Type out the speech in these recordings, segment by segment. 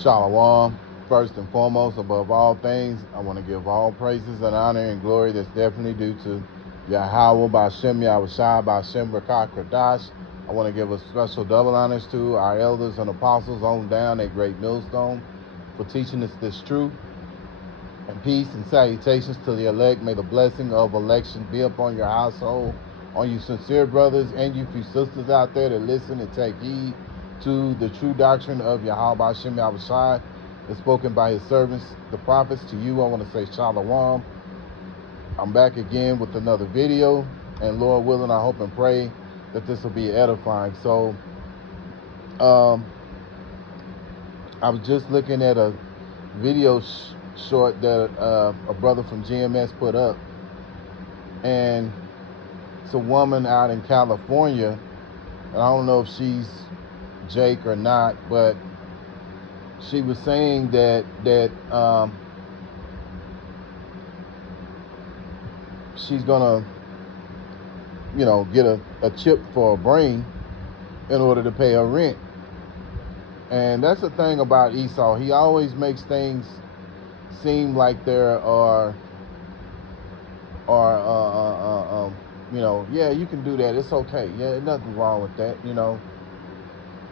Shalom. First and foremost, above all things, I want to give all praises and honor and glory that's definitely due to Yahweh Ba'Shem Yahushua Ba'Shem Rakah Kradash. I want to give a special double honors to our elders and apostles on down at Great Millstone for teaching us this truth. And peace and salutations to the elect. May the blessing of election be upon your household, on you sincere brothers and you few sisters out there that listen and take heed to the true doctrine of Yahweh Hashem Yahushua that's spoken by his servants, the prophets. To you, I want to say shalom. I'm back again with another video, and Lord willing, I hope and pray that this will be edifying. So, I was just looking at a video short that a brother from GMS put up, and it's a woman out in California, and I don't know if she's Jake or not, but she was saying that she's gonna, get a chip for her brain in order to pay her rent. And that's the thing about Esau. He always makes things seem like there are yeah, you can do that. It's okay. Yeah, there's nothing wrong with that.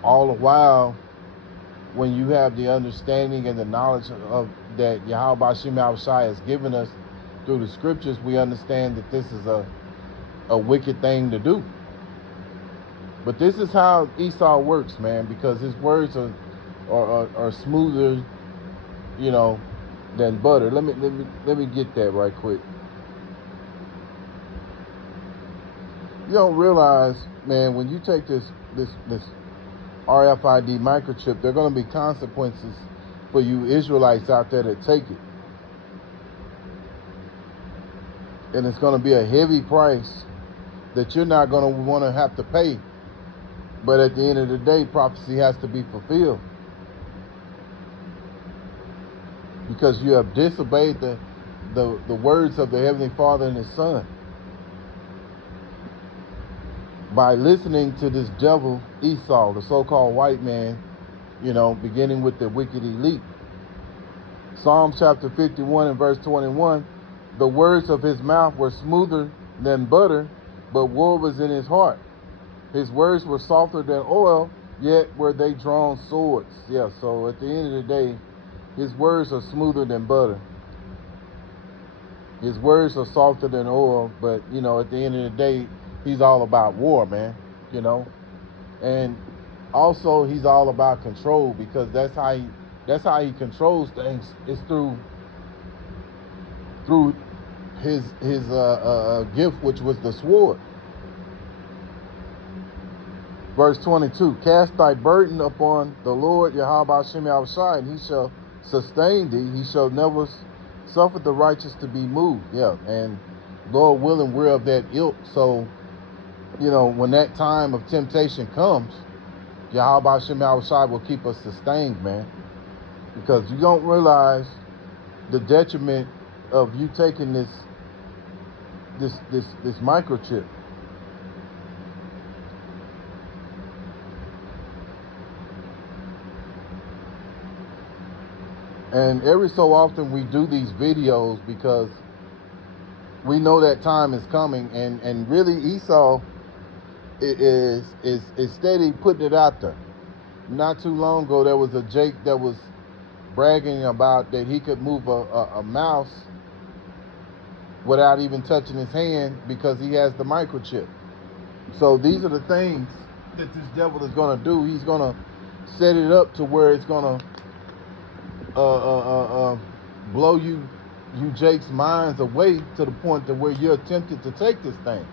All the while, when you have the understanding and the knowledge of that Yahweh Ba'Shem Yahushua has given us through the scriptures, we understand that this is a wicked thing to do. But this is how Esau works, man, because his words are smoother, than butter. Let me get that right quick. You don't realize, man, when you take this RFID microchip, there are going to be consequences for you Israelites out there that take it. And it's going to be a heavy price that you're not going to want to have to pay. But at the end of the day, prophecy has to be fulfilled. Because you have disobeyed the words of the Heavenly Father and His Son by listening to this devil Esau, the so-called white man, beginning with the wicked elite. Psalm chapter 51 and verse 21, the words of his mouth were smoother than butter, but war was in his heart. His words were softer than oil, yet were they drawn swords. Yeah, so at the end of the day, his words are smoother than butter. His words are softer than oil, but, at the end of the day, he's all about war, man, And also, he's all about control, because that's how he controls things, is through his gift, which was the sword. Verse 22, cast thy burden upon the Lord Yahweh Ba'Shem Yahushua, and he shall sustain thee. He shall never suffer the righteous to be moved. Yeah, and Lord willing, we're of that ilk. So, when that time of temptation comes, Yahweh Ba'Shem Yahushua will keep us sustained, man. Because you don't realize the detriment of you taking this microchip. And every so often we do these videos because we know that time is coming, and really Esau is steady putting it out there. Not too long ago, there was a Jake that was bragging about that he could move a mouse without even touching his hand because he has the microchip. So these are the things that this devil is going to do. He's going to set it up to where it's going to blow you Jake's minds away to the point to where you're tempted to take this thing.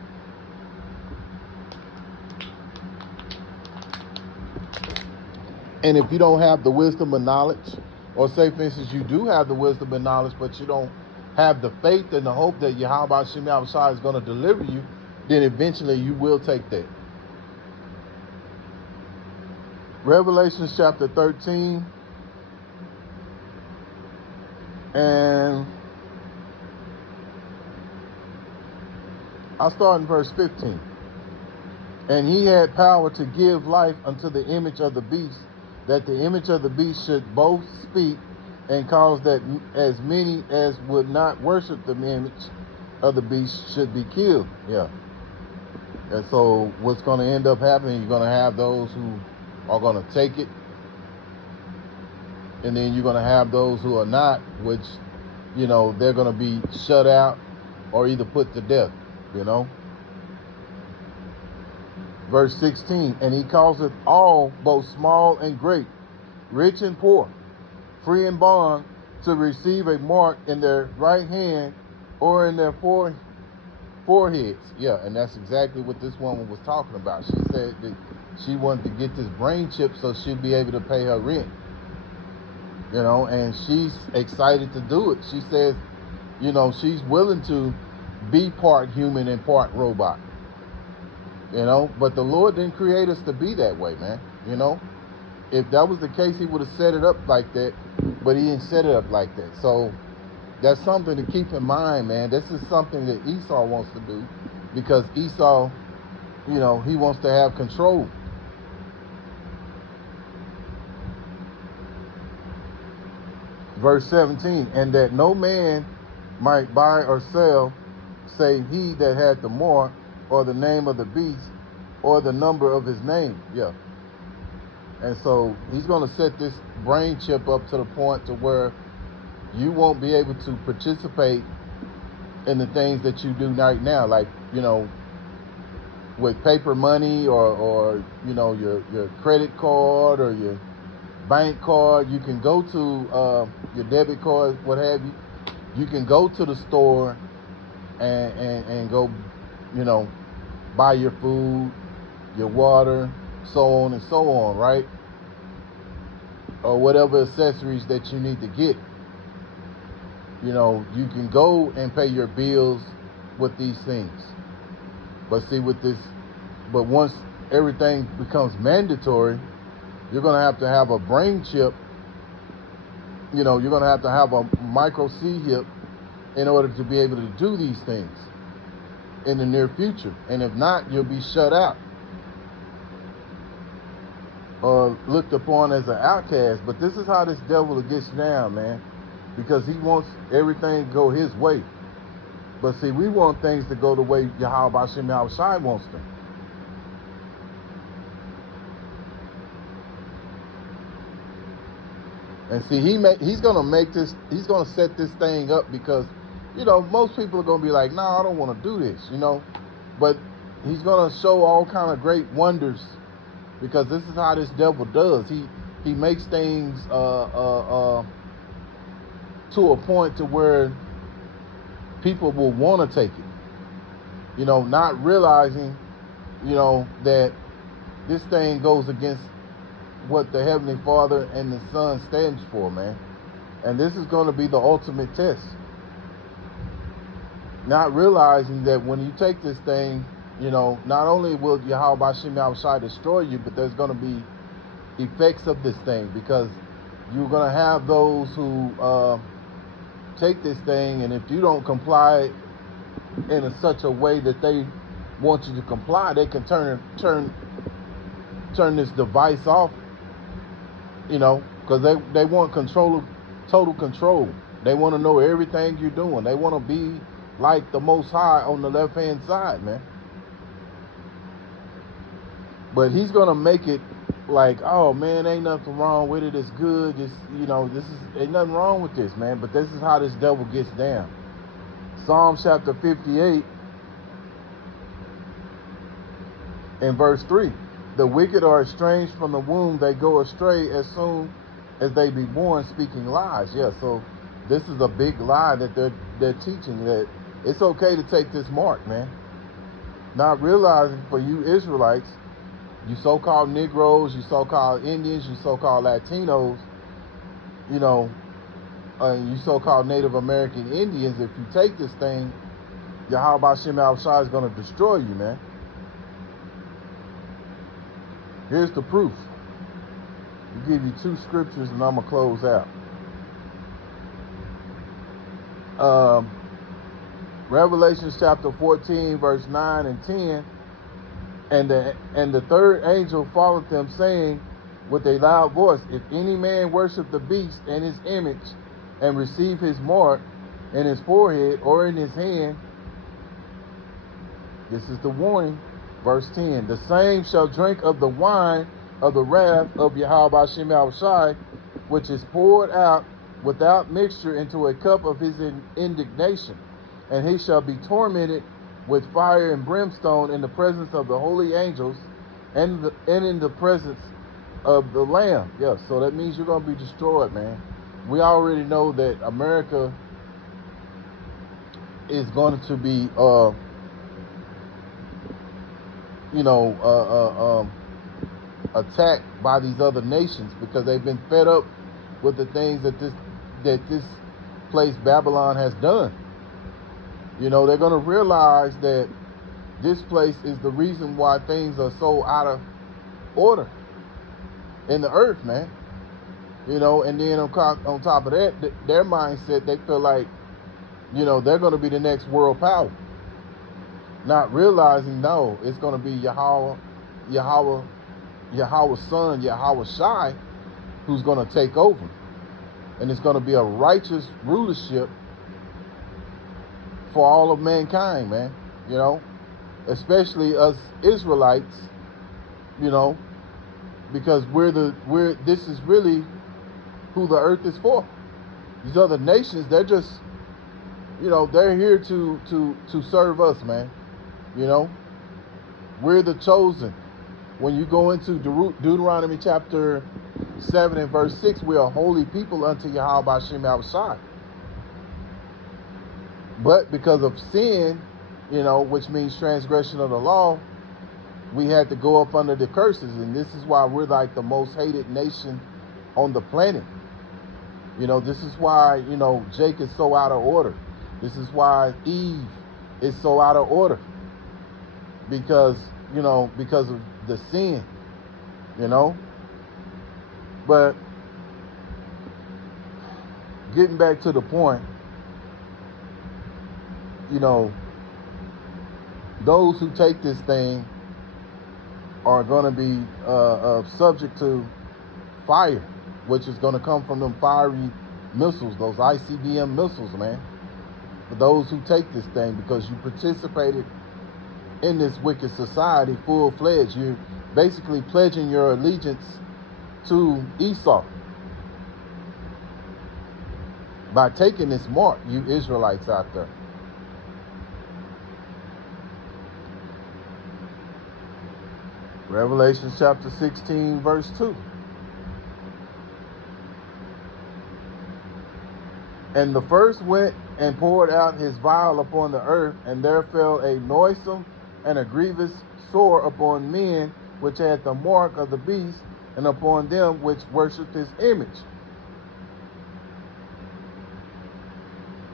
And if you don't have the wisdom and knowledge, or say for instance you do have the wisdom and knowledge, but you don't have the faith and the hope that Yahweh Ba'Shem Yahushua is going to deliver you, then eventually you will take that. Revelation chapter 13, and I'll start in verse 15. And he had power to give life unto the image of the beast, that the image of the beast should both speak and cause that as many as would not worship the image of the beast should be killed. Yeah. And so what's going to end up happening, you're going to have those who are going to take it, and then you're going to have those who are not, which, you know, they're going to be shut out or either put to death, you know. Verse 16, and he causeth all, both small and great, rich and poor, free and bond, to receive a mark in their right hand or in their foreheads. Yeah, and that's exactly what this woman was talking about. She said that she wanted to get this brain chip so she'd be able to pay her rent. You know, and she's excited to do it. She says, you know, she's willing to be part human and part robot. You know, but the Lord didn't create us to be that way, man. You know, if that was the case, he would have set it up like that, but he didn't set it up like that. So that's something to keep in mind, man. This is something that Esau wants to do, because Esau, you know, he wants to have control. Verse 17, and that no man might buy or sell, save he that had the mark, or the name of the beast, or the number of his name. Yeah. And so he's going to set this brain chip up to the point to where you won't be able to participate in the things that you do right now, like, you know, with paper money or you know, your credit card or your bank card. You can go to your debit card, what have you. You can go to the store and go, you know, buy your food, your water, so on and so on, right? Or whatever accessories that you need to get. You know, you can go and pay your bills with these things. But see, with this, but once everything becomes mandatory, you're going to have a brain chip. You know, you're going to have a micro C chip in order to be able to do these things in the near future. And if not, you'll be shut out or looked upon as an outcast. But this is how this devil gets down, man, because he wants everything to go his way. But see, we want things to go the way Yahweh Hashem Yahushai wants them. And see, he's gonna make this, he's gonna set this thing up because, you know, most people are gonna be like, nah, I don't want to do this, you know. But he's gonna show all kind of great wonders, because this is how this devil does. He makes things to a point to where people will want to take it, you know, not realizing, you know, that this thing goes against what the Heavenly Father and the Son stands for, man. And this is going to be the ultimate test. Not realizing that when you take this thing, you know, not only will Yahweh Hashem Yahushai destroy you, but there's going to be effects of this thing, because you're going to have those who take this thing, and if you don't comply in such a way that they want you to comply, they can turn this device off, you know, because they want total control. They want to know everything you're doing. They want to be like the Most High on the left-hand side, man. But he's going to make it like, oh, man, ain't nothing wrong with it. It's good. It's, you know, ain't nothing wrong with this, man. But this is how this devil gets down. Psalm chapter 58 and verse 3. The wicked are estranged from the womb. They go astray as soon as they be born, speaking lies. Yeah, so this is a big lie that they're teaching, that it's okay to take this mark, man. Not realizing, for you Israelites, you so-called Negroes, you so-called Indians, you so-called Latinos, you know, you so-called Native American Indians, if you take this thing, Yahweh Hashem Yahushai is going to destroy you, man. Here's the proof. I'll give you two scriptures and I'm going to close out. Revelation chapter 14, verse 9 and 10. And the third angel followed them, saying, with a loud voice, if any man worship the beast and his image, and receive his mark in his forehead or in his hand, this is the warning, verse 10, the same shall drink of the wine of the wrath of Yahweh Hashem Yahushai, which is poured out without mixture into a cup of his indignation, and he shall be tormented with fire and brimstone in the presence of the holy angels and in the presence of the Lamb. Yeah, so that means you're going to be destroyed, man. We already know that America is going to be, attacked by these other nations because they've been fed up with the things that this place Babylon has done. You know, they're going to realize that this place is the reason why things are so out of order in the earth, man. You know, and then on top of that, their mindset, they feel like, you know, they're going to be the next world power. Not realizing, no, it's going to be Yahweh's son, Yahweh Shai, who's going to take over. And it's going to be a righteous rulership for all of mankind, man. You know, especially us Israelites, you know, because this is really who the earth is for. These other nations, they're just, you know, they're here to serve us, man. You know, we're the chosen. When you go into Deuteronomy chapter 7 and verse 6, we are holy people unto Yahweh Hashem Yahushai. But because of sin, you know, which means transgression of the law, we had to go up under the curses. And this is why we're like the most hated nation on the planet. You know, this is why, you know, Jake is so out of order. This is why Eve is so out of order. Because, you know, because of the sin, you know. But getting back to the point, you know, those who take this thing are going to be subject to fire, which is going to come from them fiery missiles, those ICBM missiles, man. For those who take this thing, because you participated in this wicked society full-fledged. You're basically pledging your allegiance to Esau by taking this mark, you Israelites out there. Revelation chapter 16, verse 2. And the first went and poured out his vial upon the earth, and there fell a noisome and a grievous sore upon men which had the mark of the beast, and upon them which worshipped his image.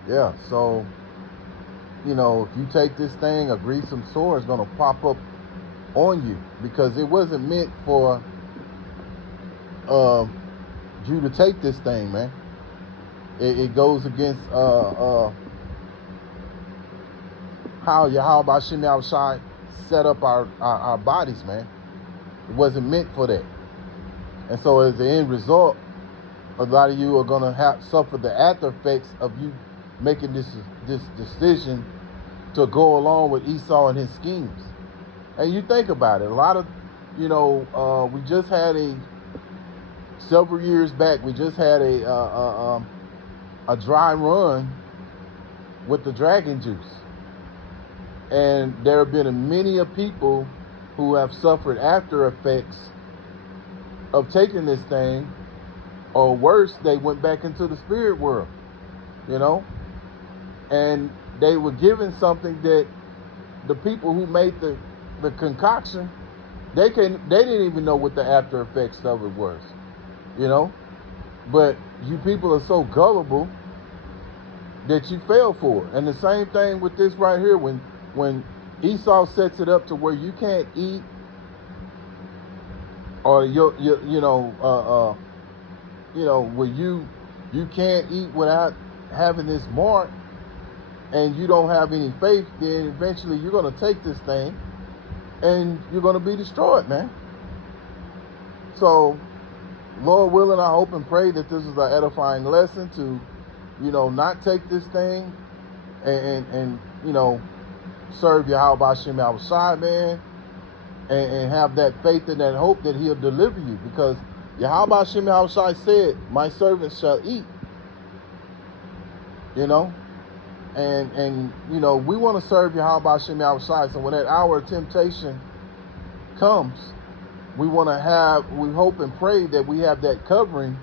Yeah, so, you know, if you take this thing, a grievous sore is going to pop up on you, because it wasn't meant for you to take this thing, man. It goes against how Yahweh Hashem Yahushai set up our bodies, man. It wasn't meant for that. And so as the end result, a lot of you are going to suffer the after effects of you making this decision to go along with Esau and his schemes. And you think about it, a lot of, you know, we just had several years back, we just had a dry run with the dragon juice. And there have been many people who have suffered after effects of taking this thing, or worse, they went back into the spirit world, you know, and they were given something that the people who made the concoction, they didn't even know what the after effects of it was, you know. But you people are so gullible that you fell for it. And the same thing with this right here, when Esau sets it up to where you can't eat, or where you can't eat without having this mark, and you don't have any faith, then eventually you're going to take this thing and you're going to be destroyed, man. So, Lord willing, I hope and pray that this is an edifying lesson to, not take this thing and serve Yahweh Hashem outside, man, and have that faith and that hope that he'll deliver you, because Yahweh Hashem outside said, my servants shall eat, and we want to serve Yahweh Hashem outside. So when that hour of temptation comes, we hope and pray that we have that covering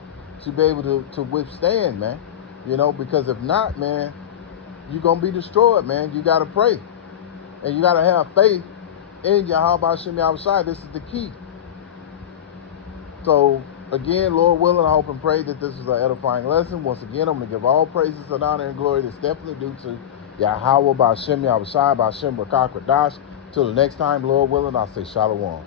to be able to withstand, man. Because if not, man, you're going to be destroyed, man. You got to pray. And you got to have faith in Yahweh Hashem outside. This is the key. So, again, Lord willing, I hope and pray that this is an edifying lesson. Once again, I'm going to give all praises and honor and glory that's definitely due to Yahweh Hashem outside, by Hashem Rakah Kodash. Till the next time, Lord willing, I'll say Shalom.